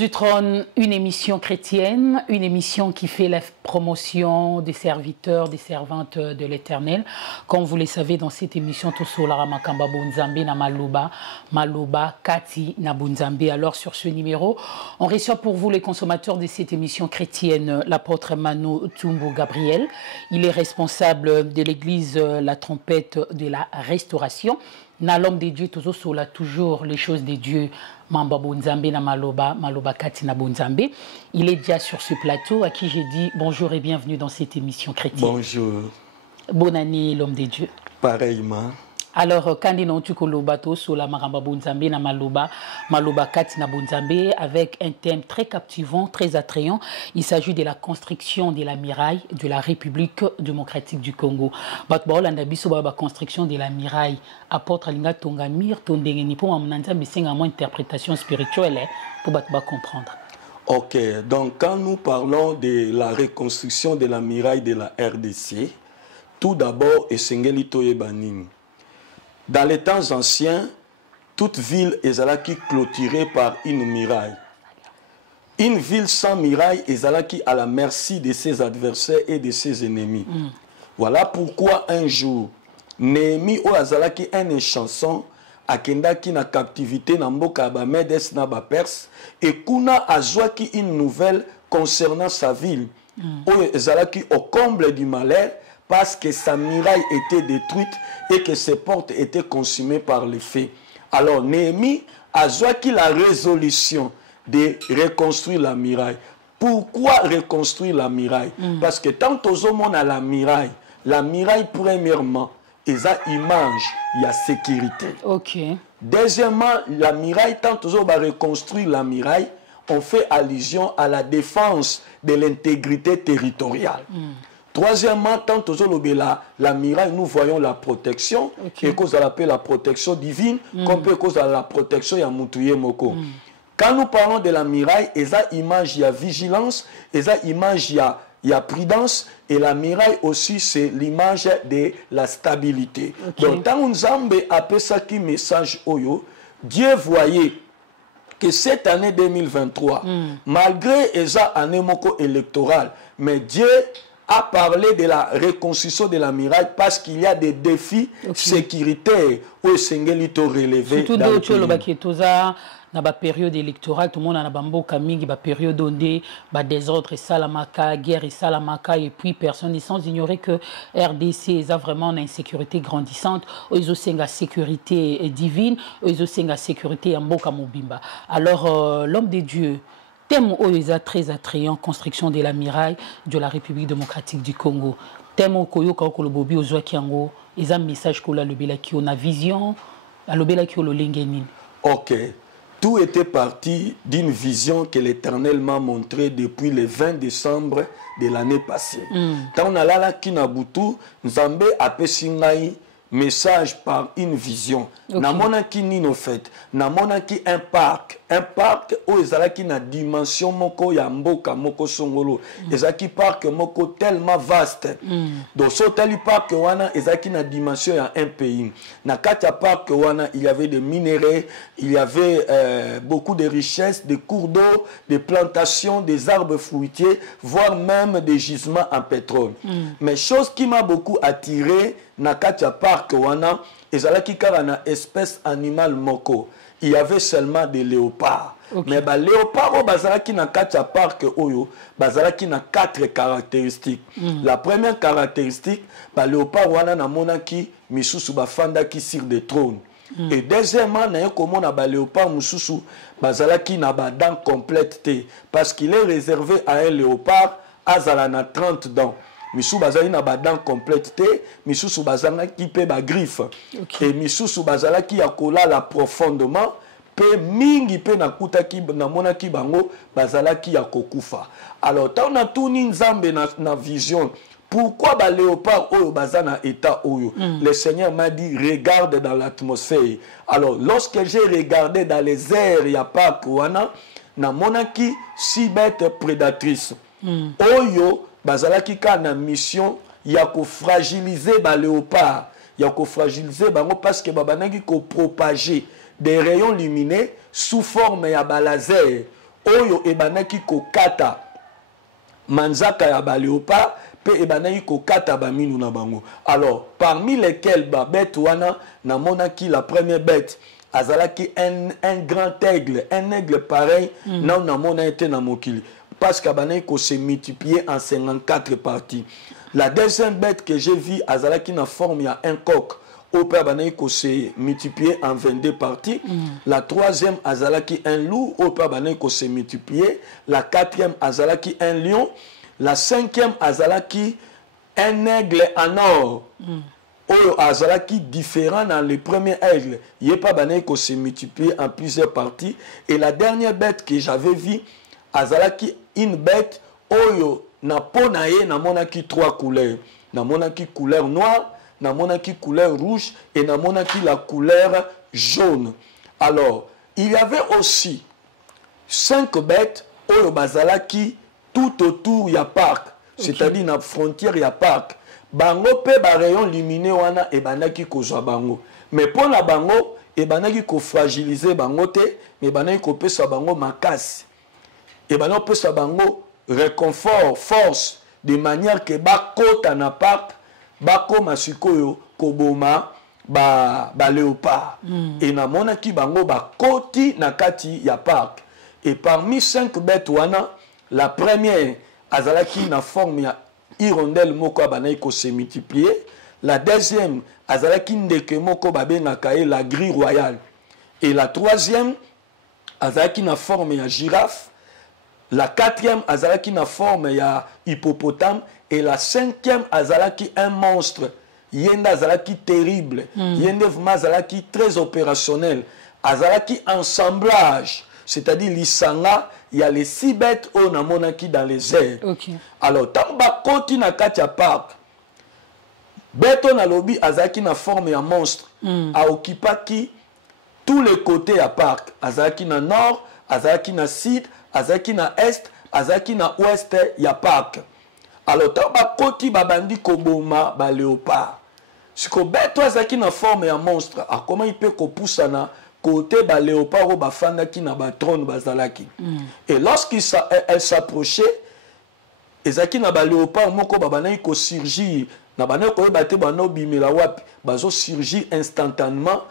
du trône, une émission chrétienne, une émission qui fait la promotion des serviteurs, des servantes de l'Éternel. Comme vous le savez, dans cette émission, Tosolara Makamba Bunzambe na Maloba Kati na Bunzambe. Alors sur ce numéro, on reçoit pour vous les consommateurs de cette émission chrétienne, l'apôtre Mano Tumbo Gabriel. Il est responsable de l'église La Trompette de la Restauration. Na l'homme de Dieu, toujours les choses de Dieu. Mamba Bunzambe na Maloba Kati na Bunzambe. Il est déjà sur ce plateau à qui j'ai dit bonjour et bienvenue dans cette émission chrétienne. Bonjour. Bonne année, l'homme de Dieu. Pareillement. Alors, quand on tu bateau sur la Maramba Bunzambe na Maloba Kati na Bunzambe avec un thème très captivant, très attrayant. Il s'agit de la construction de la muraille de la République démocratique du Congo. La construction de la muraille apporte à l'inga tongamir tondengeni pour m'amener à une interprétation spirituelle pour comprendre. Ok, donc quand nous parlons de la reconstruction de la muraille de la RDC, tout d'abord, Esengeli Toyebaning. Dans les temps anciens, toute ville est clôturée par une muraille. Une ville sans muraille est à la merci de ses adversaires et de ses ennemis. Voilà pourquoi un jour, Néhémie ou Azalaki une chanson akendaki na captivité na mboka ba Medes na ba Perse et kuna azwaki une nouvelle concernant sa ville. Azalaki au comble du malheur parce que sa muraille était détruite et que ses portes étaient consumées par les feux. Alors Néhémie a joué la résolution de reconstruire la muraille. Pourquoi reconstruire la muraille? Parce que tant aux hommes à la muraille premièrement, ils ont image, il y a sécurité. Okay. Deuxièmement, la muraille, tant aux hommes à reconstruire la muraille, on fait allusion à la défense de l'intégrité territoriale. Troisièmement, tant aux la muraille, nous voyons la protection, et cause à la protection divine, comme peut cause à la protection ya Moutouye Moko. Quand nous parlons de la muraille, il y a image, il y a vigilance, il y a image, il y a prudence, et la muraille aussi, c'est l'image de la stabilité. Donc, quand nous avons appelé ça qui message Oyo, Dieu voyait que cette année 2023, malgré les années électorales, mais Dieu a parlé de la reconstruction de la muraille parce qu'il y a des défis sécuritaires où Sengelito relevé. Surtout dans la période électorale, tout le monde a bambo kaming, la période où il désordre et salamaka, guerre et salamaka, et puis personne sans ignorer que RDC a vraiment une insécurité grandissante, ils ont une sécurité divine, ils ont une sécurité en boka mobimba. Alors l'homme de Dieu, thème très attrayant, construction de la muraille de la République démocratique du Congo. Thème oyo kolobobi ozoakiango, ils ont un message que le belaki on a vision, le belaki le lengenin. Ok. Tout était parti d'une vision que l'Éternel m'a montrée depuis le 20 décembre de l'année passée. Quand on a là Kinabutu, Nzambe a pessingaï message par une vision. Namona ki nino fait, namona ki un parc où ezalaki na dimension moko ya mboka moko songolo. Ezaki parc moko tellement vaste. Donc ce tel parc wana ezaki na dimension ya un pays. Na kati parc wana il y avait des minéraux, il y avait beaucoup de richesses, des cours d'eau, des plantations, des arbres fruitiers, voire même des gisements en pétrole. Mais chose qui m'a beaucoup attiré na kati parc wana ezalaki kaka na espèce animale moko. Il y avait seulement des léopards. Mais les léopards au bazalaki na kati parc oyo bazalaki na 4 caractéristiques. La première caractéristique, les léopards wana na monaki misusu bafandaki sur des trônes. Et deuxièmement, na yokomona ba léopard mususu bazalaki na ba dents complètes parce qu'il est réservé à un léopard azala na 30 dents. Misusu bazali na ba dents complètes misusu bazana ki pe ba griffe. Et misusu bazala ki yakola la profondément pe mingi pe na kutaki na monaki bango bazala ki yakokufa. Alors tant na tuni nzambe na vision. Pourquoi ba léopard oyo bazana état oyo? Le Seigneur m'a dit regarde dans l'atmosphère. Alors lorsque j'ai regardé dans les airs ya parc wana na monaki 6 bêtes prédatrices. Oyo bazalaki ka na mission ya ko fragiliser ba léopard, ya ko fragiliser bango parce que babanaki ko propager des rayons lumineux sous forme ya ba laser oyo ebanaki kokata manzaka ya ba léopard pe ebanaki kokata ba minu na bango. Alors parmi lesquels ba bête wana na monaki la première bête azalaki un grand aigle, un aigle pareil na mona été na mokili parce qu'abanaki ko se multiplier en 54 parties. La deuxième bête que j'ai vue azalaki na forme ya un coq au père Banaï ko se multiplié en 22 parties. La troisième azalaki un loup au père Banaï ko se multiplié. La quatrième azalaki un lion. La cinquième azalaki un aigle en or. Oyo azalaki différent dans le premier aigle. Yepa Banaï ko se multiplié en plusieurs parties. Et la dernière bête que j'avais vue azalaki une bête oyo na ponaye na monaki trois couleurs. Na monaki couleur noire, na monaki couleur rouge et na monaki la couleur jaune. Alors, il y avait aussi 5 bêtes oyo bazalaki tout autour ya parc, c'est-à-dire na frontière ya parc. Bango pe ba rayon lumineux wana e banaki kozwa bango. Mais pour na bango e banaki ko fragiliser bango te, mais banaki ko pesa bango makasi. Et banaki pesa bango réconfort, force de manière que ba kota na parc bakoma sikoyo koboma ba léopard et na monaki bango ba koti na kati ya parc. Et parmi 5 bêtes wana la première azalaki na forme ya hirondelle moko banai ko se multiplier. La deuxième azalaki ndeke moko babengaka la grille royale. Et la troisième azalaki na forme ya girafe. La quatrième azalaki na forme ya hippopotame. Et la cinquième azalaki un monstre. Yenda azalaki terrible. Yenda vraiment azalaki très opérationnel. Azalaki ensemblage. C'est-à-dire l'isanga, il y a les 6 bêtes au namonaki dans les airs. Okay. Alors, tamba koti na katia park. Bête on a lobby azalaki na forme ya monstre. A occupaki tous les côtés à parc. Azalaki na nord, azalaki na sud, azalaki na est, azalaki na ouest ya parc. Alors, tamba koti babandi koboma ba léopard. Si ko bête azalaki na forme ya monstre, a comment il peut kopoussa na côté ba léopard ou ba fandaki na ba trône bazalaki. Et lorsqu'elle s'approchait, ezaki na ba léopard moko babana ko surgir na bana ko baté bana bimela wapi bazo surgir instantanément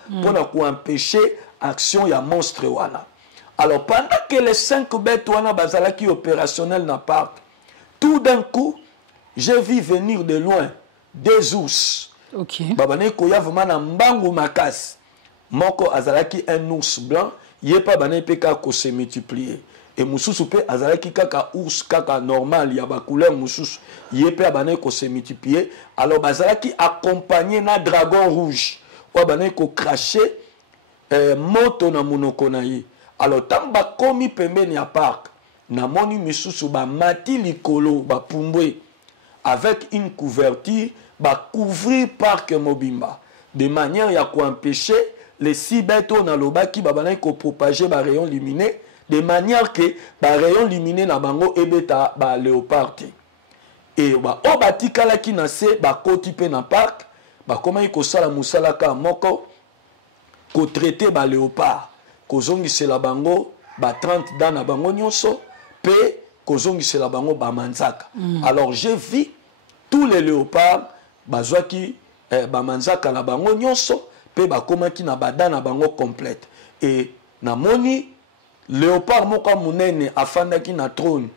pour empêcher action ya monstre wana. Alors pendant que les 5 bêtes wana bazalaki opérationnels na parc, tout d'un coup j'ai vu venir de loin des ours. OK. Babana ko ya vraiment na mbangu makasi. Moko azalaki un ours blanc, yepa bana peka ko se multiplier. Et mususu pe azalaki kaka ours kaka normal ya ba couleur mususu yepa bana ko se multiplier. Alors bazalaki accompagné na dragon rouge. Wa bana ko cracher moto na monoko na ye. Alors tamba komi pembeni ya parc, na moni misusu ba mati likolo ba pumbwe avec une couverture ba couvrir parc mobimba de manière ya ko empêcher les 6 bêtes on a lobaki babana ko propager ba rayon lumineux de manière que ba rayon lumineux na bango ebeta ba léopard. Et ba obatikala ki na se ba koti pe na parc ba koma ko sala musala ka moko ko traiter ba léopard ko zongi se la bango ba 30 dans na bango nyonso pe ko zongi se la bango ba manzaka. Alors j'ai vu tous les léopards bazwaki ba manzaka na bango nyonso pe bakomaki na badana bango complète. Et na moni léopard moko munene afandaki na trône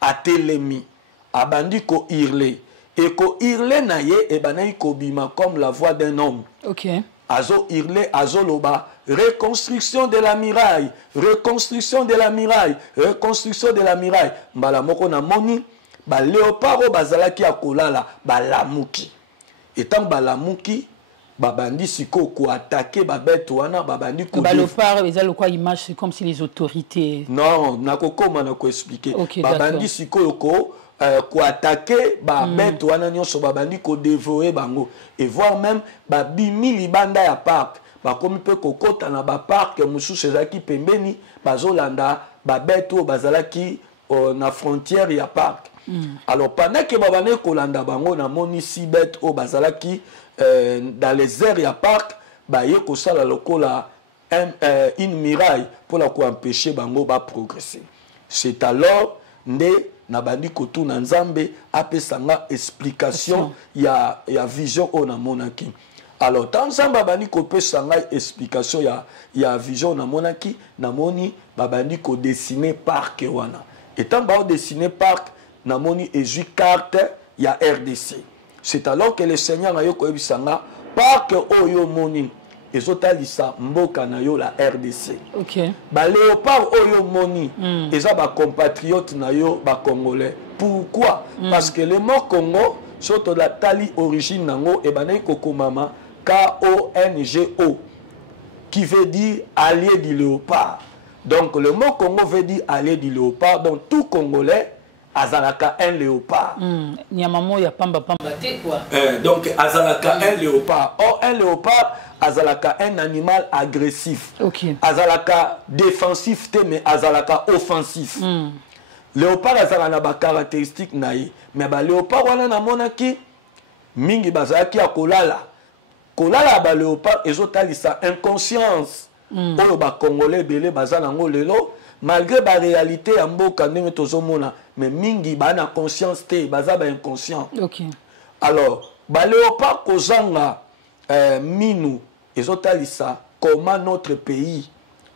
atelemi abandi ko hurler et ko hurler na ye e banai ko bima comme la voix d'un homme. OK. Azo hurler azo loba reconstruction de la muraille, reconstruction de la muraille, reconstruction de la muraille. Mbala moko na moni ba léopard o bazalaki akolala balamuki. Etant balamuki babandi siko ko attaquer ba bête wana babandi ko léopard ezalo quoi image c'est comme si les autorités non nakokoma na ko expliquer okay, babandi siko ko attaquer ba bête wana nyonso babandi ko dévorer bango et voire même ba bimi libanda ya parc ba komi pe kokota na ba parc mususu ezaki pembeni bazolanda ba bête o bazalaki na frontière ya parc. Alors pendant que babane kolanda bango na moni 6 bêtes o bazalaki dans les airs ya parc ba ye ko sala lokola une muraille pour la ko empêcher bango ba progresser. C'est alors nde nabandi kotuna nzambe apesanga explication ya vision ona monaki. Alors tant nzambe abandi kopesanga explication ya vision na monaki namoni babandi ko dessiner parc wana. Et tant ba dessiner parc namoni ezui carte ya RDC. C'est alors que le Seigneur a yo koyebisanga parc oyo moni ezotalisa mboka na yo la RDC. OK. Ba léopard oyo moni eza ba compatriotes na yo ba congolais. Pourquoi? Parce que le mot Congo soto la tali origine nango e banai kokomama KONGO qui veut dire allié du léopard. Donc le mot Congo veut dire allié du léopard. Donc tout Congolais azalaka un léopard. Nyamamo ya pamba te quoi. Donc azalaka un léopard. Or un léopard azalaka un animal agressif. OK. Azalaka défensif te mais azalaka offensif. Léopard azalaka na ba caractéristiques naï. Mais ba léopard wana na monaki mingi bazalaki ya kolala. Kolala ba léopard ezotalisa inconscience. Oyo ba congolais belé bazana ngo lelo malgré la réalité ya mboka ndenge tozomona mais mingi ba na conscience te baza ba inconscient. OK. Alors ba léopard kozanga minu ezotalisa comment notre pays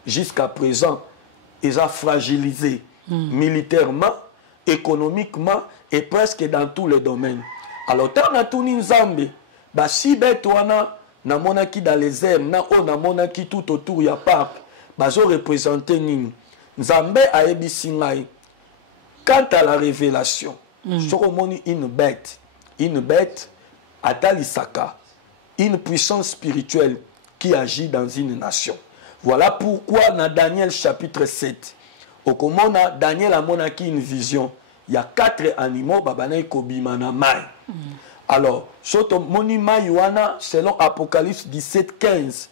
jusqu'à présent est fragilisé militairement, économiquement et presque dans tous les domaines. Alors tant na tuni nzambe ba si bête wana na monaki dans les airs na o na monaki tout autour ya parc bazo représenter nini nzambe ayebisi ngai quant à la révélation soko moni une bête atalisaka une puissance spirituelle qui agit dans une nation. Voilà pourquoi dans Daniel chapitre 7 okomona Daniel a monaki une vision, il y a 4 animaux babanaï kobima na mai. Alors, soto moni mai wana selon Apocalypse 17:15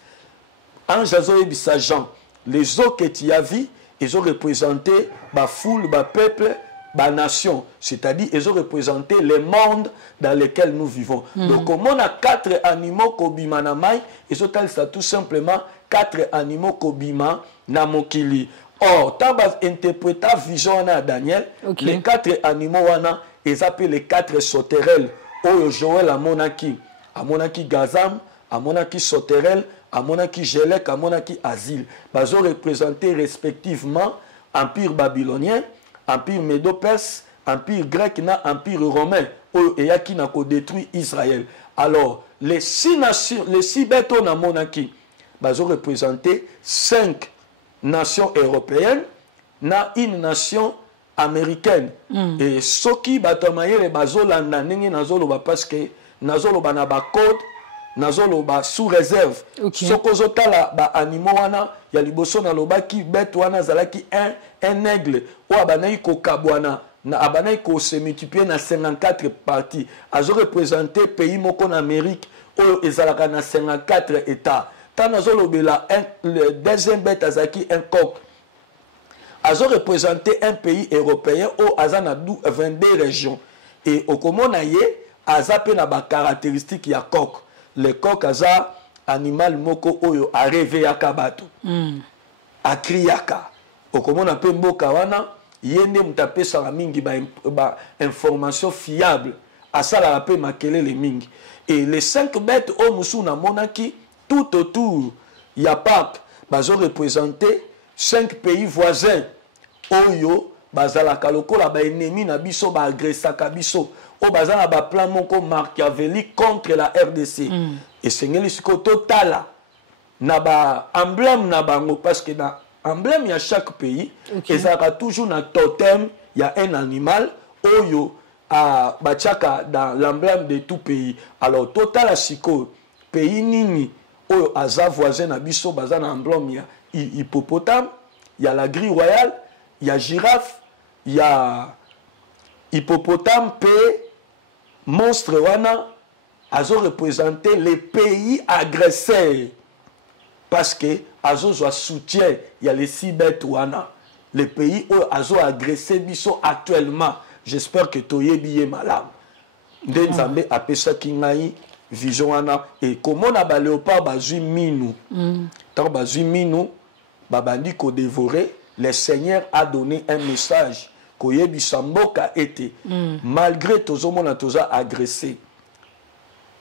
ange azoyebisa Jean les eaux que tu as vues ils ont représenté ba foule ba peuple ba nation, c'est-à-dire ils ont représenté le monde dans lequel nous vivons. Donc comme on a 4 animaux kobima na mai, ils ont ça tout simplement 4 animaux kobima na mokili. Or, tabas interpréta vision à Daniel, les 4 animaux wana ils appellent les 4 sauterelles. Oyo Joël a monaki Gazam, a monaki sauterelle, a monaki Gelek, a monaki Asile. Ils ont représenté respectivement Empire babylonien, Empire médo-perse, Empire grec, na Empire romain. Oyo eyaki na ko détruit Israël. Alors, les 6 nations, les 6 bêtes na monaki, ils ont représenté 5 nations européennes, na une nation américaine. Et ce qui batomaye les bazolanda nenge nazoloba parce que nazoloba na ba code nazoloba sous réserve. Soko zotala ba animaux wana ya liboso na lobaki bête wana zalaki un aigle ou abanayi ko kabwana na abanayi ko se multiplier na 54 parties. Azo représenter pays moko en Amérique ou ezalaka na 54 états. Tant nazolobela le deuxième bête azaki un coq. Ils ont représenté un pays européen où ils ont 22 régions. Et au Komonaye, ils ont des caractéristiques ya coq. Le coq est un animal moko oyo a rêvé ya kabato. A kriaka. Au Komona pe mboka wana, yende mutape sa mingi ba information fiable. A ça la pe makele le mingi. Et les 5 bêtes au musu na monaki tout autour ya parc, ils ont représenté 5 pays voisins. Oyo bazalaka lokola ba ennemi na biso ba agressaka biso o bazala ba plan moko machiavélique contre la RDC. Et sengeli siko totala na ba emblème na bango parce que na emblème ya chaque pays ezaka toujours na totem ya un animal oyo a bachaka dans l'emblème de tout pays. Alors totala siko pays nini oyo aza voisin na biso bazana emblème ya hippopotame, il y a la grille royale, il y a girafe, il y a hippopotame, monstre wana, azo représenté les pays agresseurs. Parce que azo soit soutien, il y a les 6 bêtes wana. Les pays où azo agressé biso actuellement. J'espère que toyebi malam. Ndenzambe apesa kingai vision wana et comment na ba léopard bazui minu. Tant bazui minu babandi ko dévorer le Seigneur a donné un message koyebi samboka été malgré tozomona toza agressé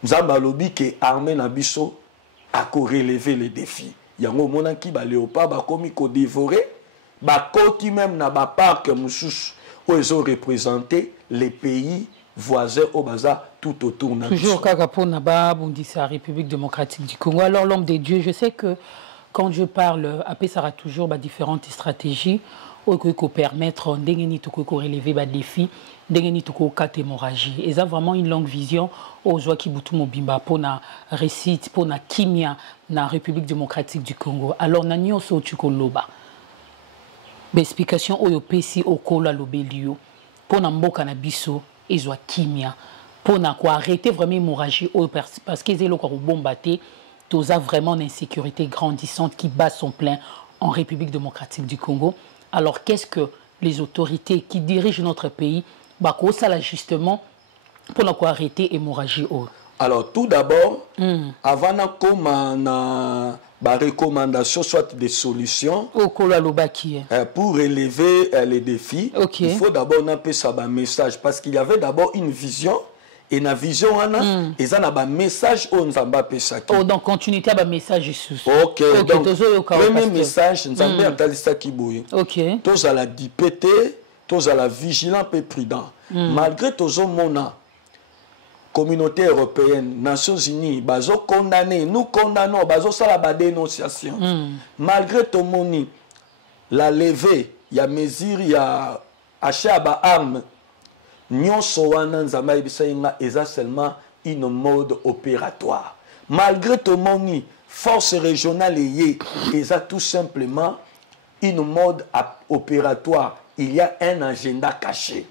nzamba lobi ke armée na biso a relever les défis yango mona ki ba léopard ba komi ko dévorer ba koti même na ba parc mususu où ils ont représenté les pays voisins au bazar tout autour na toujours kaka pona ba bondisa République démocratique du Congo. Alors l'homme de Dieu, je sais que quand je parle après ça aura toujours différentes stratégies pour permettre d'engagner tout pour relever les défis d'engagner tout pour quatre hémorragie et ça vraiment une longue vision aux joies qui boutou mobimba pour na récite pour na kimia na République démocratique du Congo. Alors nanyo so tukoloba explication oyo pesi okola lobelio pour na mboka na biso ezwa kimia pour na quoi arrêter vraiment hémorragie parce que zelo ko bombaté toza vraiment une insécurité grandissante qui bat son plein en République démocratique du Congo. Alors, qu'est-ce que les autorités qui dirigent notre pays, ça justement pour ne pas arrêter l'hémorragie? Alors, tout d'abord, avant de recommandation, soit des solutions pour relever les défis, il faut d'abord un message parce qu'il y avait d'abord une vision. Et la vision, ils ont un message où nous avons pesaki. Oh, donc continuité à un message sous. Ok, donc premier message, nous avons un talista qui bouille. Ok. Tous à la dipété, tous à la vigilance et prudent. Malgré tous mona, communauté européenne, Nations Unies, bazo condamné, nous condamnons, bazo ça la dénonciation. Malgré tout moni, la levée, il y a mesure, il y a achat à armes. Nyonso wana nzamba ebisainga eza seulement une mode opératoire. Malgré tout moni force régionale y eza tout simplement une mode opératoire. Il y a un agenda caché.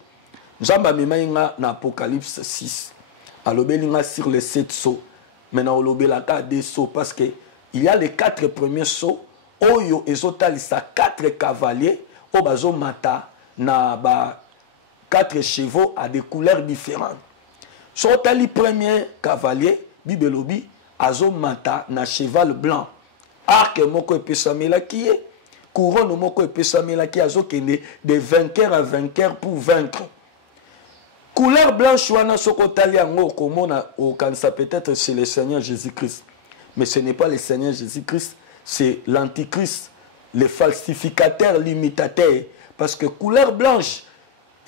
Nzamba mimainga na Apocalypse 6. Alobelinga sur les 7 sceaux. Maintenant olobelaka des sceaux parce que il y a les 4 premiers sceaux. Oyo ezotalisa 4 cavaliers obazo mata na ba 4 chevaux à des couleurs différentes. Sur le premier cavalier, Bibelobi, Azo Mata, na cheval blanc. Arc moko epesamela qui est, couronne moko epesamela qui Azo kende de vainqueur à vainqueur pour vaincre. Couleur blanche, wana sokotali yango komona au kanisa peut-être c'est le Seigneur Jésus-Christ. Mais ce n'est pas le Seigneur Jésus-Christ, c'est l'antichrist, le falsificateur, l'imitateur. Parce que couleur blanche,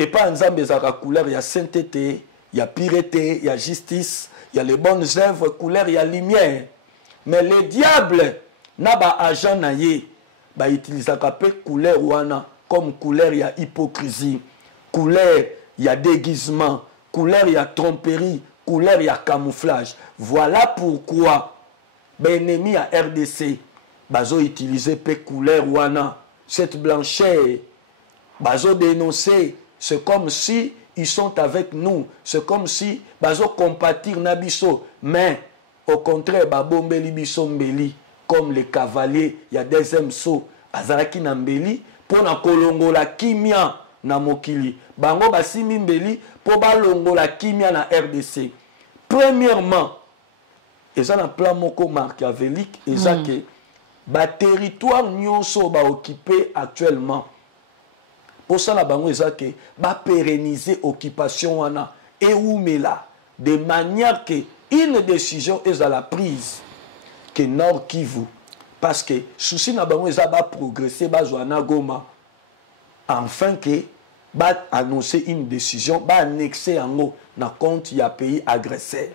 et pas ensemble des couleurs, il y a sainteté, il y a pureté, il y a justice, il y a les bonnes œuvres, couleurs, il y a lumière. Mais le diable n'a pas agent naïe, bah utilise couleur wana comme couleur il y a hypocrisie, couleur il y a déguisement, couleur il y a tromperie, couleur il y a camouflage. Voilà pourquoi ben ennemi à RDC bazo utiliser pe couleur wana cette blancheur bazo dénoncer. C'est comme si ils sont avec nous. C'est comme si bazo compatir nabiso. Mais au contraire, babombeli biso mbeli. Comme les cavaliers, il y a deuxième saut. Azaraki na mbeli. Pour na kolongola kimia na mokili. Bango basimi mbeli. Pour balongola kimia na RDC. Premièrement, et ça na plan moko machiavélique. Et ça que ba territoire nyonso ba occupé actuellement. Pour ça, la bango est que va pérenniser l'occupation et où là de manière que une décision est à la prise que Nord Kivu parce que souci na bango est va progresser va joana goma enfin que va annoncer une décision va annexer en haut na compte il y a pays agresseur.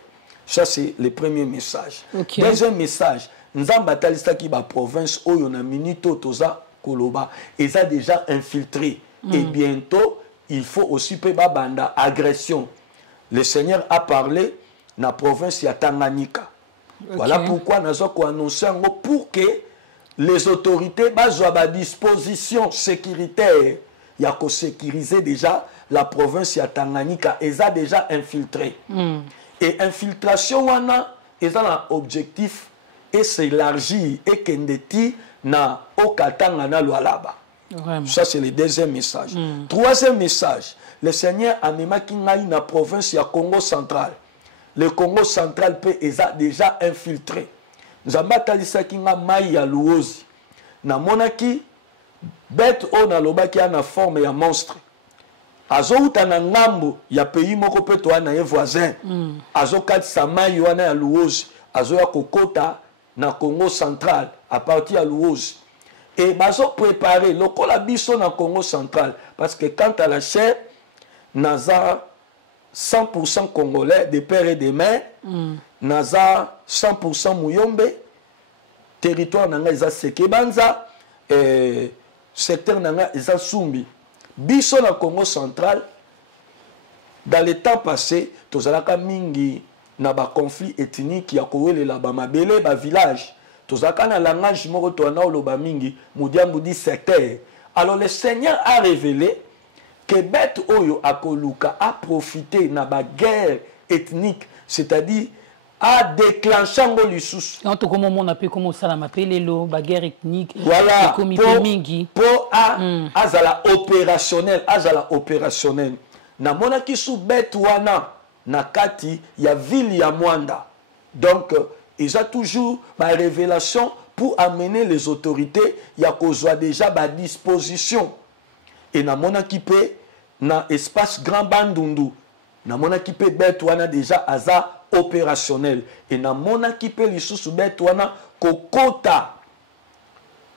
Ça c'est le premier message. Okay. Deuxième message, nzamba talista ki ba province oyo na minito toza koloba ils a déjà infiltré. Et bientôt, il faut aussi faire banda agression. Le Seigneur a parlé dans la province de Tanganyika. Okay. Voilà pourquoi nous avons annoncé pour que les autorités soient à disposition sécuritaire. Il y a qu'à sécuriser déjà la province de Tanganyika. Ils ont déjà infiltré. Et infiltration, ils ont un objectif et s'élargir et qu'endeti na okatanga na lualaba. Vraiment. Ça, c'est le deuxième message. Troisième message, le Seigneur a mis dans la province de Congo central. Le Congo central est déjà infiltré. Nous avons dit que nous avons dit bête on a loba qui a na forme ya monstre azo uta na ngambo ya pays moko pe to na ye voisin azo kat samai wana ya Luozi azo ya kokota na Congo central à partir à Luozi et bazo préparer lokola biso na Congo central parce que quant à la chair naza 100% congolais de père et de mère naza 100% muyombe territoire nanga eza Sekebanza secteur nanga eza Sumbi biso na Congo central dans le temps passé tozalaka mingi na ba conflit ethnique ya kowelela ba mabele ba village tozalaka na langage moko to na oloba mingi mudiambu di secteur. Alors le Seigneur a révélé que bête oyo akoluka a profité na ba guerre ethnique, c'est-à-dire a déclenché ngo lisusu. En tout cas, on a pu commencer à m'appeler le guerre ethnique. Voilà. Pour azala opérationnel. Na mona ki sou bête wana na kati ya ville ya Mwanda. Donc ils ont toujours ma révélation pour amener les autorités ya kozwa déjà ba disposition. Et na mona ki pe na espace Grand Bandundu. Na mona ki pe bête wana déjà aza opérationnel et na mona ki pe lisusu bête wana kokota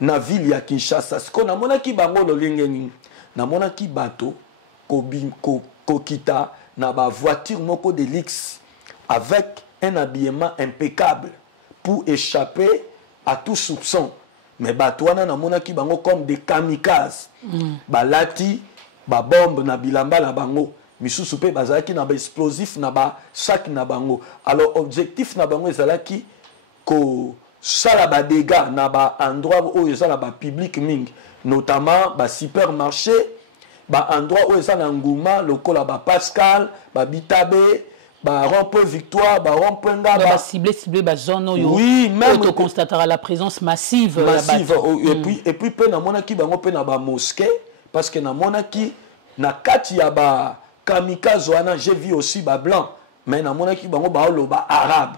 na ville ya Kinshasa. Siko na mona ki bango lolenge ni na mona ki bato kokita na ba voiture moko de luxe avec un habillement impeccable pour échapper à tout soupçon. Mais bato wana na mona ki bango comme des kamikazes. Balati ba bombe na bilamba na bango. Misusu pe bazalaki na ba explosif na ba sac na bango. Alors objectif na bango ezalaki ko sala ba dégâts na ba endroit où ezala ba public ming, notamment ba supermarché, ba endroit où ezala nguma lokola ba Pascal, ba Bitabe, ba rond-point Victoire, ba rond-point Ngaba, ba ciblé ba zone où oui, même on constatera la présence massive et puis pe na monaki bango pe na ba mosquée parce que na monaki na kati ya ba kamikaze wana j'ai vu aussi ba blanc mais na monaki bango ba loba arabe.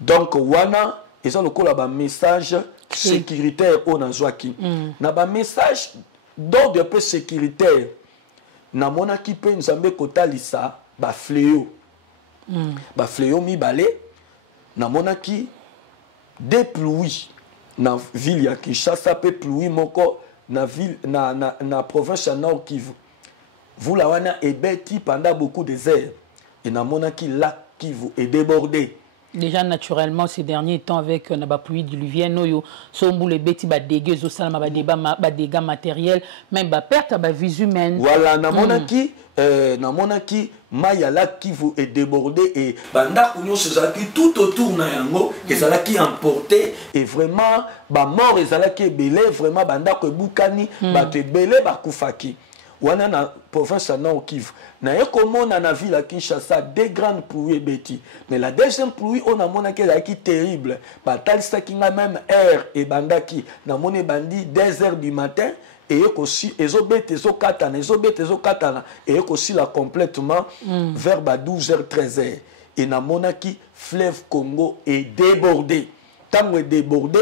Donc wana ils ont le col ba message sécuritaire au nazwaki na ba message d'ordre peu sécuritaire na monaki pe nzambe kotalisa ba fléau ba fléau mibale na monaki des pluies na ville ya Kinshasa pe pluie moko na ville na province ya Nord Kivu. Vous la wana ebeti pendant beaucoup des heures et na monaki lac Kivu est débordé. Déjà naturellement ces derniers temps avec la pluie diluvienne oyo sombu les beti ba dégâts au salama ba dégâts matériels même ba perte ba vie humaine. Voilà na monaki maya lac Kivu est débordé et banda kunyo sezaki tout autour na yango ezalaki emporté et vraiment ba mort ezalaki belé vraiment banda ko bukani ba te belé ba kufaki. Wana na province à Nord Kivu. Na yekomona na ville à Kinshasa des grandes pluies beti. Mais la deuxième pluie on a mona qu'elle qui terrible. Batalisa kinga même air et bandaki. Na mone bandi 2h du matin et aussi ezobete ezokatana et aussi la complètement vers 12h 13h. Et na mona qui fleuve Congo est débordé. Tango est débordé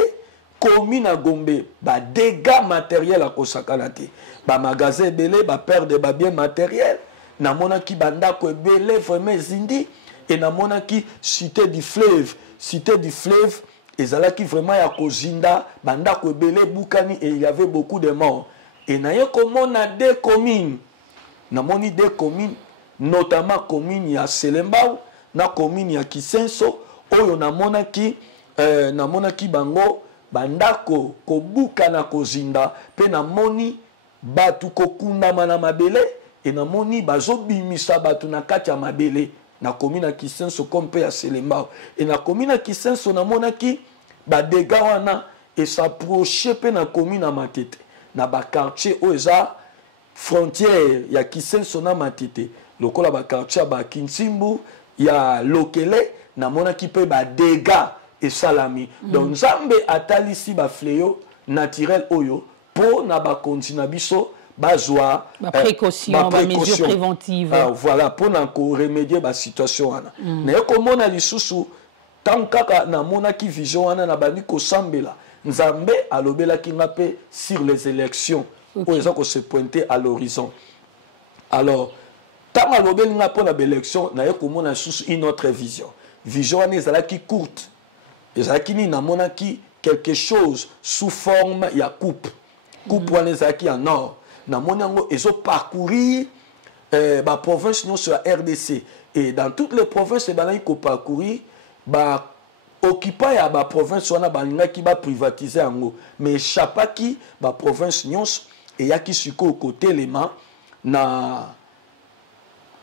commune à Gombe ba dégâts matériels à kosakanate. Ba magasin belé ba perdre ba bien matériel na monaki banda ko belé vraiment zindi et na monaki cité du fleuve ezalaki vraiment ya kozinda banda ko belé bukani et il y avait beaucoup de morts et na yeko mona deux communes na moni deux communes notamment commune ya Selembao na commune ya Kisenso oyo na monaki bango bandako kobuka na kozinda pe na moni batu kokundama na mabele et na moni bazobimisa batu na kati ya mabele na commune ya Kisenso comme pe ya Selembao et na commune ya Kisenso na monaki ba dégâts wana et s'approcher pe na commune ya Matete na ba quartier oza frontière ya Kisenso na Matete lokola ba quartier ba Kinsimbu ya Lokele na monaki pe ba dégâts et salami. Donc Nzambe atalisi ba fléau naturel oyo pour na ba continua biso bazwa précaution, mesures préventives. Voilà pour na ko remédier ba situation wana. Na ko mona lisusu tant kaka na mona ki vision wana na bani ko sambela Nzambe alobela kingape sur les élections pour les gens se pointer à l'horizon. Alors tant alobeli nga pour la élection na ye komona sous une autre vision. Vision wana ezalaki courte. Ezalaki ni namonaki quelque chose sous forme ya coupe. Coupe wana ezalaki en or. Namoni yango ezo parcourir ba province nyonso ya RDC et dans toutes les provinces balaki ko parcourir ba occupant ya ba province wana balingaki ba privatiser yango mais échappaki ba province nyonso et yaki siko côté élément na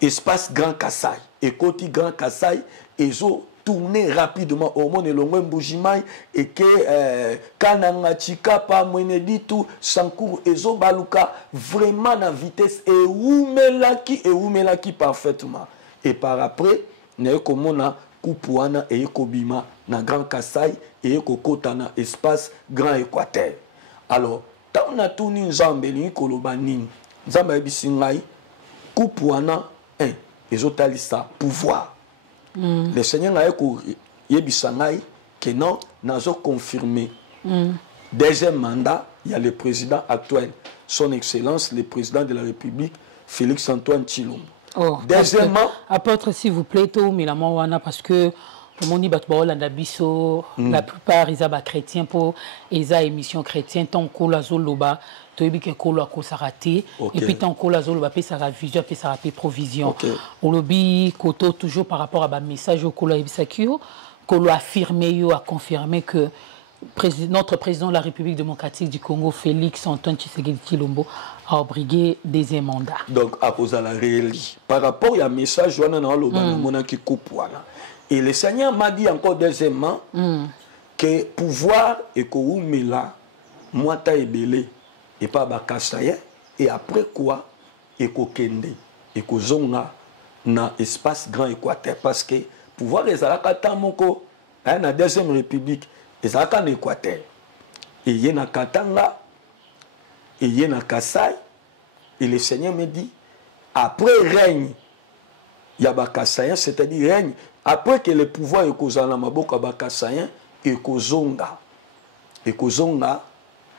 espace Grand Kassai et côté Grand Kassai ezo tourner rapidement au monde longwe mbujimai et que kananga chikapa mwenedi tout sankour ezo baluka vraiment na vitesse et oumelaki parfaitement et par après na komona kupuana et kobima na Grand Kassai et kokota na espace Grand Équateur. Alors tant na tourni nzambe ni koloba nini nzambe bisingai kupuana ezo talisa pouvoir. Le Seigneur a dit que non, n'a pas confirmé. Deuxième mandat, il y a le président actuel, son Excellence, le président de la République, Félix-Antoine Tshilombo. Oh, deuxièmement, apôtre, s'il vous plaît, parce que la plupart ils sont chrétiens pour les émissions chrétiennes tant que la zoloba et puis tant que la zoloba peut ça vision peut ça provision on lobby koto toujours par rapport à ba message au kola ibisakio kolo affirmé a confirmé que notre président de la République démocratique du Congo Félix Antoine Tshisekedi Tshilombo a obrigué deuxième mandat. Donc à cause de la réalité par rapport à message wana na loba na monaki kupwana. Et le Seigneur m'a dit encore deuxièmement que pouvoir et koumela moata ebele et pas bakasaya et après quoi et kokende et kozonga na espace Grand Équateur parce que pouvoir ezalaka tamoko na deuxième république ezalaka na Équateur et yena Katanga et yena Kassai et le Seigneur me dit après règne ya bakasaya c'est-à-dire règne après que le pouvoir est causé dans maboka bakassayen et kozonga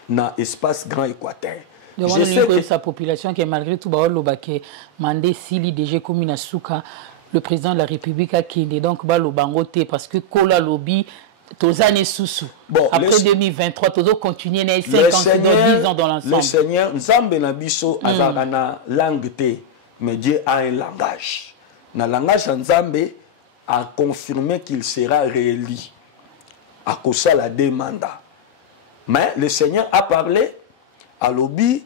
na espace Grand Équateur. Je sais que sa population qui est malgré tout baolobake mandé sili DG commune Souka le président de la République a kende donc balobangote parce que kola lobby tozane sousou. Bon, après 2023 tozo continuer na 50 ans dans l'ensemble. Le Seigneur Nzambe na biso azaka na langue te mais Dieu a un langage. Na langage Nzambe a confirmé qu'il sera réélu à cause de la demande. Mais le Seigneur a parlé à l'obi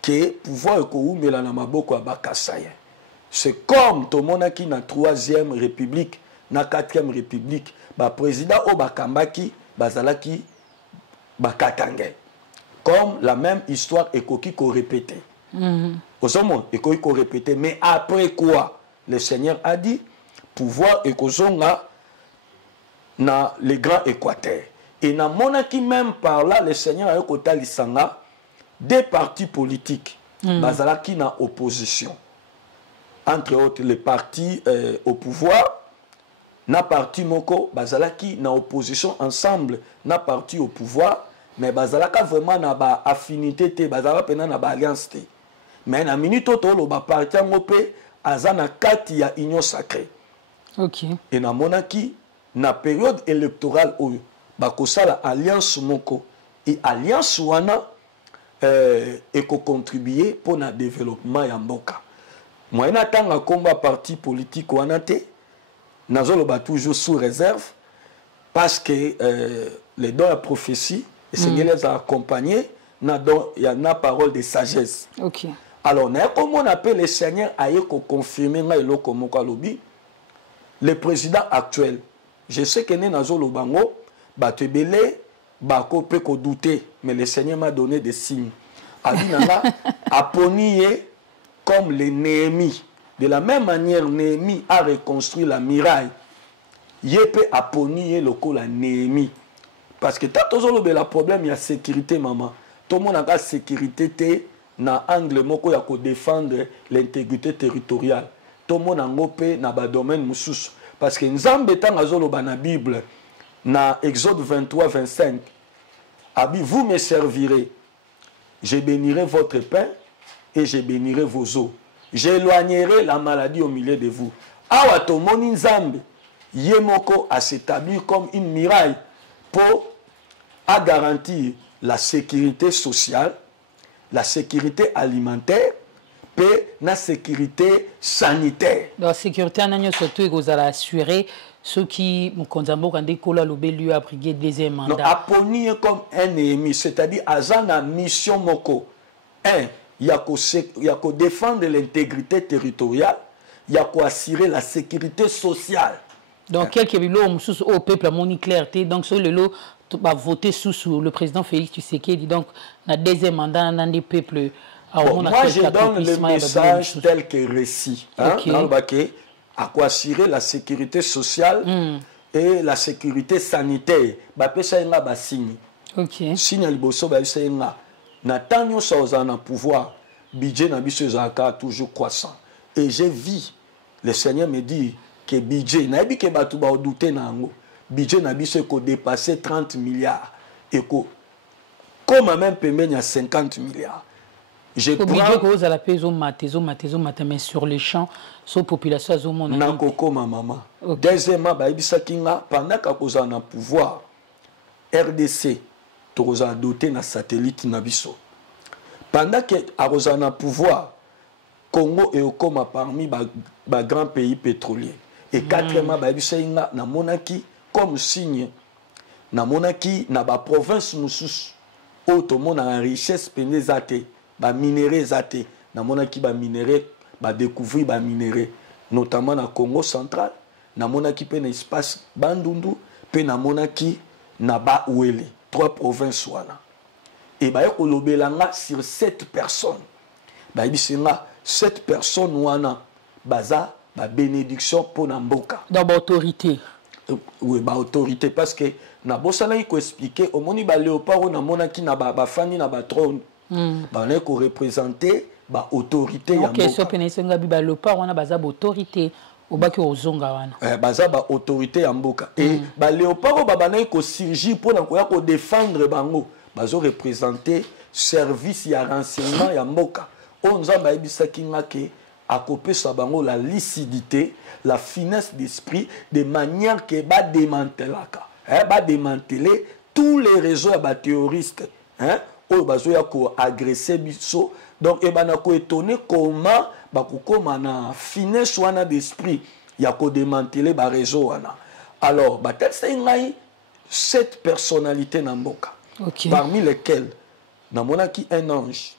que pouvoir est na maboko ya bakassayen. C'est comme tout le monde qui na 3e république, na 4e république, ba président o bakambaki bazalaki bakatangé. Comme la même histoire ekoki ko répéter. Au sommet ekoki ko répéter mais après quoi le Seigneur a dit pouvoir et kozonga na le Grand Équateur. Et na monaki même par là, le Seigneur a kota lisanga des partis politiques. Bazalaki na opposition. Entre autres, les partis au pouvoir, na parti moko, bazalaki na opposition ensemble, na parti au pouvoir, mais bazalaka vraiment na ba affinité te, bazalaka pena na ba alliance te. Mais na minute tolo ba parti ngope azana kati ya union sacrée. Okay. Et na monaki na période électorale oyo bakosala alliance moko et alliance wana eko contribuer pour na développement ya mboka. Moyena tanga komba parti politique wana te nazoloba toujours sous réserve parce que les dons à prophétie et c'est les accompagner na don ya na parole de sagesse. Okay. Alors na comment on appelle le Seigneur aye ko confirmer nga eloko moko lobi. Le président actuel, je sais que nous avons le bango, batebele, bako peut qu'on douter, mais le Seigneur m'a donné des signes. Adinanga a ponié comme les Néhémie. De la même manière, Néhémie a reconstruit la muraille. Yépe a ponié le col à Néhémie. Parce que tant que le problème, il y a sécurité, maman. Tout le monde a la sécurité na angle moko ya ko défendre l'intégrité territoriale. Tout le monde a ngopé na ba domaine mususu parce que nzambe tanga zolo ba na Bible na Exode 23 25 Abi, vous me servirez. Je bénirai votre pain et je bénirai vos eaux. J'éloignerai la maladie au milieu de vous. Awa tomoni nzambe, Yemoko a s'établi comme une muraille pour garantir la sécurité sociale, la sécurité alimentaire, et la sécurité sanitaire. La sécurité, on a surtout assurer ceux qui Mkonzambo quand Kola Lobé lui a brigué deuxième mandat. Non, Aponi comme un ennemi, c'est-à-dire Azana mission moko. Un, il y a qu'à défendre l'intégrité territoriale, il y a qu'à assurer la sécurité sociale. Donc quelques lots au peuple a moni clarté, donc sur le lot va voter sous le président Félix Tshisekedi, donc la deuxième mandat dans des peuples. Bon, moi je donne le message tel que récit. Okay. À quoi assurer la sécurité sociale et la sécurité sanitaire. Ça y est, signe. Signe liboso ba ça y est. Natanyo sa na pouvoir, budget na biso zaka toujours croissant. Et j'ai vu le Seigneur me dit que budget na bi ke batu ba douter na ngo. Budget na biso ko dépasser 30 milliards et ko comme même paiement à 50 milliards. Je prends cause à la paix mais sur les champs, sur population à mon Nankoko ma maman. Deuxièmement, baibisa kinga pendant qu'akoza na pouvoir RDC toza doté na satellite na biso. Pendant que akoza na pouvoir Congo et Okoma parmi ba grands pays pétroliers. Et quatrièmement, baibisa inga na monaki comme signe na monaki na ba province mususu auto na richesse penezate. Ba minéraux zate na monaki ba minéraux ba découvrir ba minéraux notamment na Congo central na monaki pe na espace Bandundu pe na monaki na ba Ouele 3 provinces wana et ba kolobelanga sur 7 personnes ba bisinga 7 personnes wana baza ba bénédiction pour na mboka dans autorité oui ba autorité parce que na bosala ko expliquer au moni ba léopard na monaki na ba fani na ba trône on est représenter l'autorité. Ok, so penesenga biba léopard on a baza autorité au baki ozonga wana. Baza ba autorité ya mboka. Et ba léopard ba na ko surgir pour ko défendre bango. Bazo représenter service ya renseignement ya mboka. On nzamba ebisa kinga ke akopesa bango la lucidité, la finesse d'esprit de manière que ba démantelaka. Ba démanteler tous les réseaux ya ba terroristes, hein? Oyo bazoya ko agresser biso donc e bana ko étonner comment ba ko koma na finesse wana d'esprit ya ko démanteler ba réseau wana alors ba tel c'est ngai 7 personnalités na mboka parmi lesquelles na monaki un ange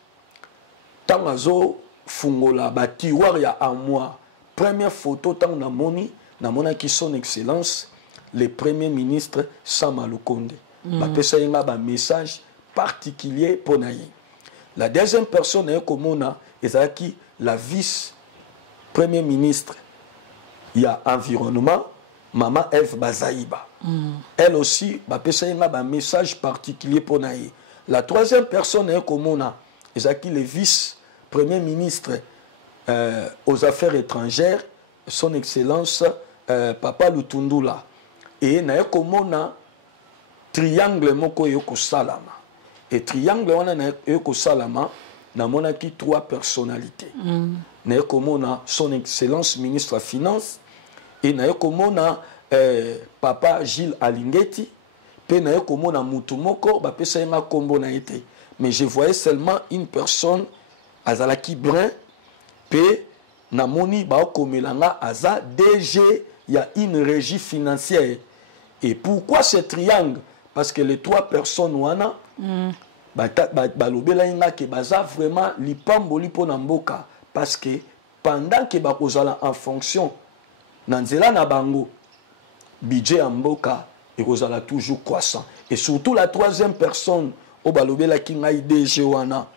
tangazo fungola ba tiroir ya à moi première photo tang na monaki son excellence le premier ministre Sama Lukonde ba pesa nga ba message particulier pour Naï. La deuxième personne est comme la vice-premier ministre. Il y a environnement, Maman Eve Bazaïba. Elle aussi, un message particulier pour Naï. La troisième personne est comme le vice-premier ministre aux affaires étrangères, son excellence Papa Lutundula. Et Naï comme triangle moko yoko salama. Et triangle wana na eko salama na monaki 3 personnalités. Na eko mona son excellence ministre de finance et na eko mona papa Gilles Alingeti pe na eko mona mutu moko ba pesa nga kombo na été. Mais je voyais seulement une personne azalaki brun pe na moni ba komelanga aza DG il y a une régie financière. Et pourquoi ce triangle? Parce que les 3 personnes wana balobela inga ke baza vraiment lipamboli po na mboka parce que pendant que bakozala en fonction na nzela na bango budget ya mboka ekozala toujours croissant et surtout la troisième personne o balobela ki ngai DG wana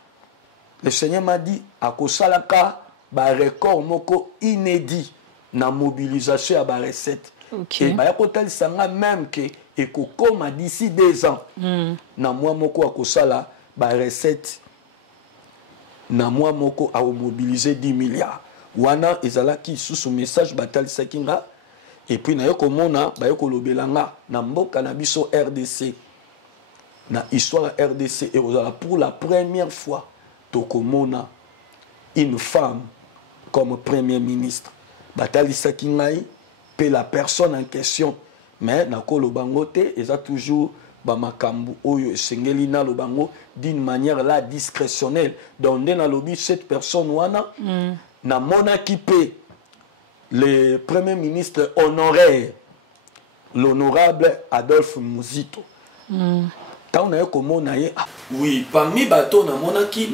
le Seigneur m'a dit akosalaka ba record moko inédit na mobilisation ya ba recette et ba yakotalisa nga même que et comme d'ici 2 ans na moi moko akosala ba recette na moi moko a mobiliser 10 milliards wana ezalaki sous message batal sakinga et puis na yoko mona ba yoko lobelanga na mboka na biso RDC na histoire RDC et pour la première fois tokomona une femme comme premier ministre batalisaki ngai pe la personne en question mais nakolo bango te eza toujours bamakambu oyo esengeli na lobango d'une manière là discrétionnelle donc nde nalobi cette personne wana namonaki pe le premier ministre honoraire l'honorable Adolphe Muzito tant na komona ye oui parmi bato namonaki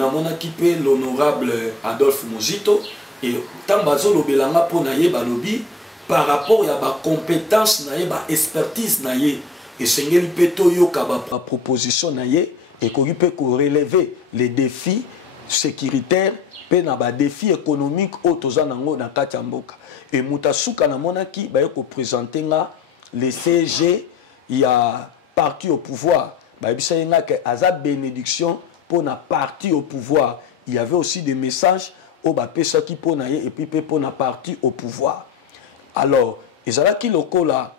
pe l'honorable Adolphe Muzito et tant bazolo belanga po na ye balobi par rapport à ba compétence na ye ba expertise na ye esengeli pe to yoka ba proposition na ye et ko peut relever les défis sécuritaires pe na ba défis économiques autoza nango na kati ya mboka et mutasuka namonaki ba ko présenter nga les CG il y a parti au pouvoir ba bisa nga que aza bénédiction pour na parti au pouvoir il y avait aussi des messages au ba pesa ki po na ye et puis pour na parti au pouvoir alors ezalaki lokola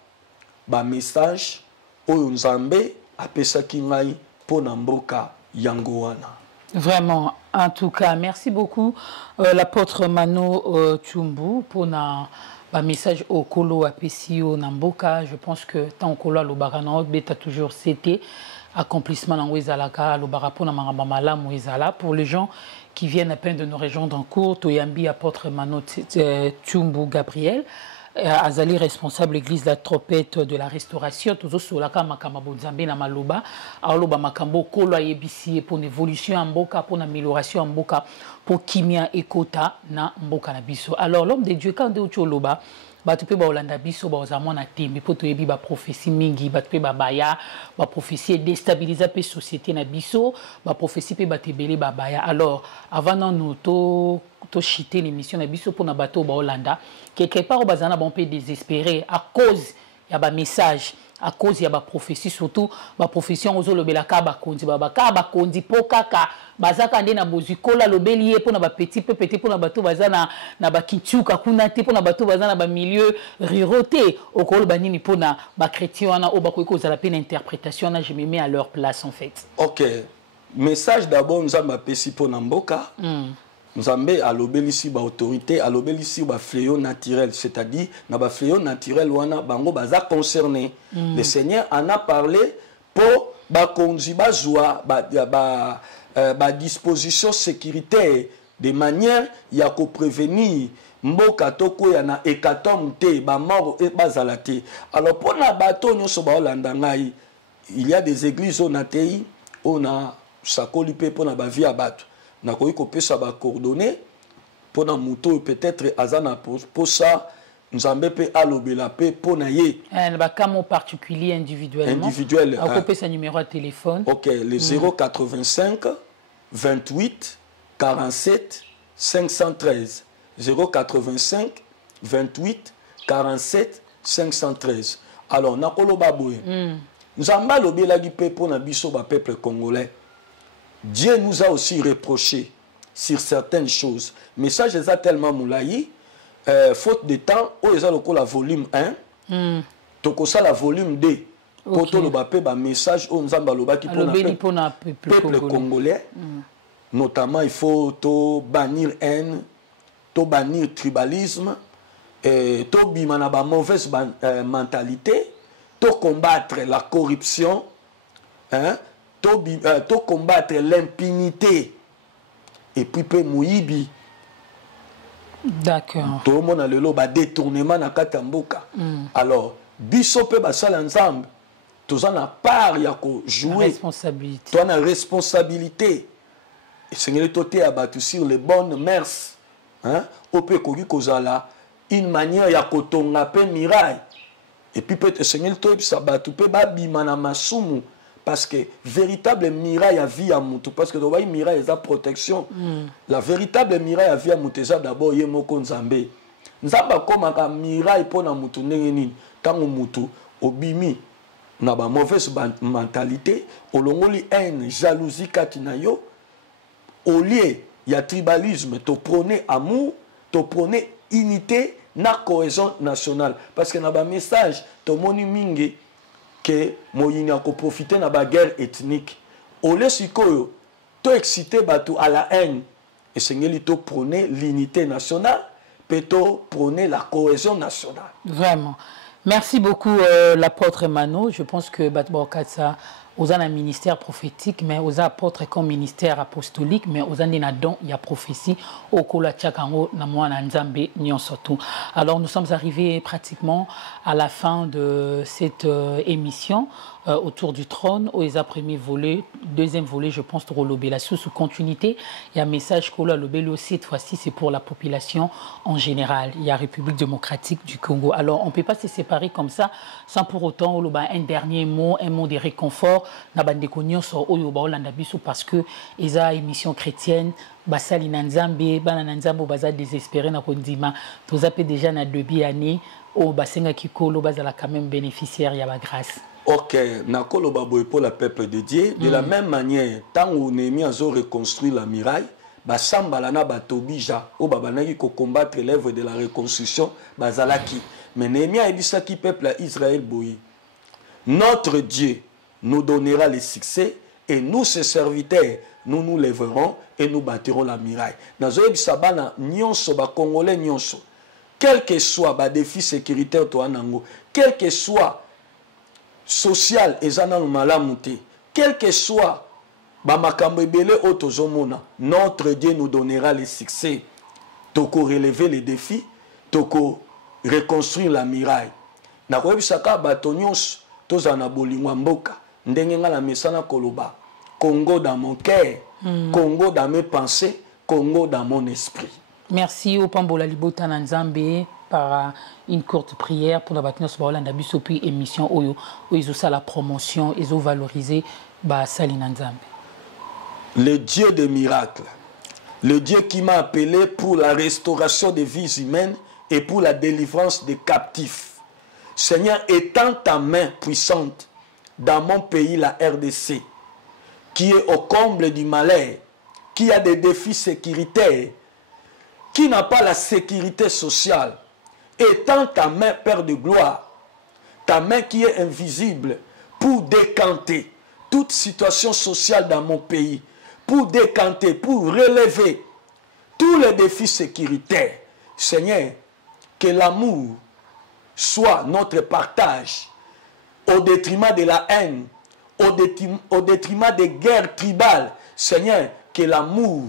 ba message oyo nzambe apesaki ngai po na mboka yango wana. Vraiment, en tout cas, merci beaucoup l'apôtre Mano Tchumbu pour na ba message au Kolo Apesio Namboka. Je pense que tant Kolo Lobarana beta toujours c'était accomplissement dans Ouezalaka, Lobarapo na Marabamala Mouezala pour les gens qui viennent à peine de nos régions d'Ancourt, Toyambi apôtre Mano Tchumbu Gabriel. Azali responsable l'église la trompette de la restauration toujours sur la makambo nzambe na maloba aloba makambo kolo yebisi pour l'évolution en mboka pour l'amélioration en mboka pour kimia ekota na mboka na biso. Alors l'homme de Dieu quand de ocholoba batu pe ba olanda biso ba ozamona tembe po toyebi ba prophétie mingi batu pe ba baya ba prophétie déstabiliser pe société na biso ba prophétie pe ba tebele ba baya. Alors avant nous to chiter l'émission na biso pour na bato ba Hollanda quelque part bazana bon peu désespéré à cause ya ba message à cause ya ba prophétie surtout ba profession ozo lobela ka ba kondi pokaka bazaka nde na bozikola lobeli pour na ba petit pour na bato bazana na ba kichuka kuna te pour na bato bazana ba milieu rurauté okolo banini pour na ba chrétien wana o ba ko za la peine interprétation na je me mets à leur place en fait. OK, message d'abord nous a pesi pour na mboka Nzambe a l'obélissi ba autorité, a l'obélissi ba fléau naturel, c'est-à-dire na ba fléau naturel wana bango baza concerné. Le Seigneur en a parlé pour ba konzi ba joie ba disposition sécuritaire de manière ya ko prévenir mboka toko ya na hécatombe te ba mort et bazalate. Alors pour na bato nyoso ba Hollanda ngai, il y a des églises au natei, on a sakoli pe pour na ba vie à bato. Nakoyi kopesa ba coordonnées pour na muto peut-être azana pour ça nzambe pe alobela pe pour na ye ba camo particulier individuellement a kopesa numéro de téléphone. OK, le 085 28 47 513 085 28 47 513. Alors nakoloba boye nzambe alobela gi pe pour na biso ba peuple congolais. Dieu nous a aussi reproché sur certaines choses. Mais ça, je les ai tellement moulaï, faute de temps, où ils ont la volume 1, donc ça la volume 2. Pour tout le bapé, message où nous avons le peuple congolais, notamment il faut tout bannir haine, tout bannir tribalisme, tout bimana ba mauvaise mentalité, tout combattre la corruption, hein. To combattre l'impunité et puis pe mouibi. D'accord. Tout le monde a le loba détournement na katamboka. Alors biso pe basala ensemble. Tous en a part ya ko jouer responsabilité. Toi na responsabilité. Et Seigneur toté abattu sur les bonnes mœurs. Hein? Au pe ko kozala une manière ya ko tonga pe miraille. Et puis peut Seigneur to sa battu pe ba bimana masumu. Parce que véritable miraille à vie à moutou, parce que le miraille est la protection. La véritable miraille à vie à moutou, c'est d'abord yemoko nzambe. Nzamba comme un miraille pour na moutou nengeni, tant moutou obimi na ba mauvaise mentalité, olongoli haine, jalousie katinayo, au lieu il y a tribalisme, to prôner amour, to prôner unité, na cohésion nationale. Parce que na ba message, to moni mingi que moyini a profiter na ba guerre ethnique. Ole sikoyo to excité bato à la haine et sengeli to prôner l'unité nationale, plutôt prôner la cohésion nationale. Vraiment. Merci beaucoup l'apôtre Emmanuel. Je pense que Batbokatsa aux un ministère prophétique, mais aux apôtres comme ministère apostolique, mais aux don il y a prophétie au kola tchakango na mwana nzambe nyonsotu. Alors nous sommes arrivés pratiquement à la fin de cette émission autour du trône. Au premier volet, deuxième volet, je pense de la sous continuité. Il y a un message kola lobelo aussi cette fois-ci, c'est pour la population en général. Il y a République démocratique du Congo. Alors on peut pas se séparer comme ça sans pour autant un dernier mot, un mot de réconfort. Parce que ils ont émission chrétienne basali nanzambe bana nanzambo baza désespéré na kondima tozape déjà na début année au basenga kikolo bazala quand même bénéficiaire ya ba grâce. OK, nakolo baboy pour le peuple de Dieu de la même manière tant on Néhémie a reconstruit la muraille basambala na batobija o babanaki ko combattre l'œuvre de la reconstruction bazalaki mais Néhémie a dit ça qui peuple Israël boyi notre Dieu nous donnera le succès et nous, ses serviteurs, nous nous lèverons et nous bâtirons la muraille. Dans le Sabana, nyonso ba Congolais nyonso, quel que soit le défi sécuritaire to anango, quel que soit social et zanan malamuté, quel que soit ba makambo ebele otozomona, notre Dieu nous donnera le succès. Toko relever les défis, toko reconstruire la muraille. Na ko bisaka bato nyonso tozana bolingwa mboka. Ndengenga la mesana koloba Congo dans mon cœur, Congo dans mes pensées, Congo dans mon esprit. Merci au Pambola Libota Nzambe par une courte prière pour la bâtiment sur la Nabiso puis émission Oyo où ils ont ça la promotion, ils ont valorisé ba Salina Nzambe. Le Dieu des miracles, le Dieu qui m'a appelé pour la restauration des vies humaines et pour la délivrance des captifs. Seigneur, étends ta main puissante dans mon pays, la RDC, qui est au comble du malheur, qui a des défis sécuritaires, qui n'a pas la sécurité sociale. Étends ta main, Père de gloire, ta main qui est invisible, pour décanter toute situation sociale dans mon pays, pour décanter, pour relever tous les défis sécuritaires. Seigneur, que l'amour soit notre partage, au détriment de la haine, au détriment des guerres tribales. Seigneur, que l'amour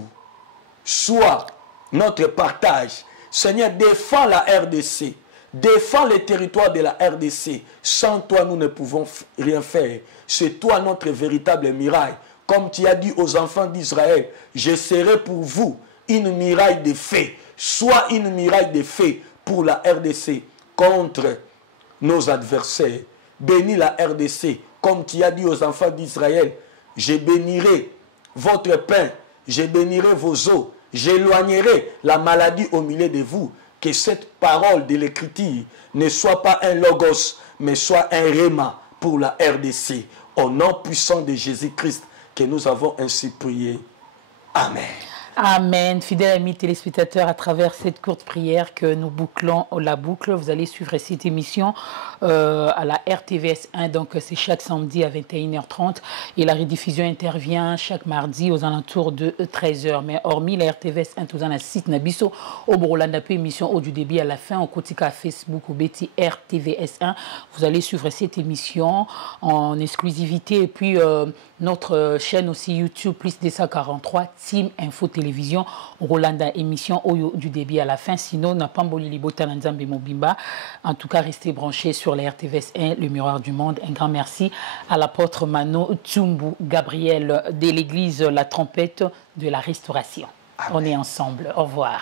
soit notre partage. Seigneur, défends la RDC, défends les territoires de la RDC. Sans toi, nous ne pouvons rien faire. C'est toi notre véritable muraille. Comme tu as dit aux enfants d'Israël, je serai pour vous une muraille de feu. Sois une muraille de feu pour la RDC contre nos adversaires. Bénis la RDC, comme tu as dit aux enfants d'Israël. Je bénirai votre pain, je bénirai vos eaux, j'éloignerai la maladie au milieu de vous. Que cette parole de l'Écriture ne soit pas un logos, mais soit un réma pour la RDC. Au nom puissant de Jésus-Christ, que nous avons ainsi prié. Amen. Amen. Fidèles amis téléspectateurs, à travers cette courte prière que nous bouclons la boucle, vous allez suivre cette émission à la RTVS 1, donc c'est chaque samedi à 21h30 et la rediffusion intervient chaque mardi aux alentours de 13h. Mais hormis la RTVS 1, tout un site Nabiso, au Brolanda, émission au du début à la fin, au quotidien Facebook, au Betty RTVS 1, vous allez suivre cette émission en exclusivité et puis notre chaîne aussi YouTube, plus de 43, Team Info Télévision, Rolanda, émission Oyo du début à la fin. Sinon, n'a pas mboli libota Nzambe Mobimba. En tout cas, restez branchés sur la RTVS 1, le miroir du monde. Un grand merci à l'apôtre Mano Tsumbu Gabriel de l'église La Trompette de la Restauration. Amen. On est ensemble. Au revoir.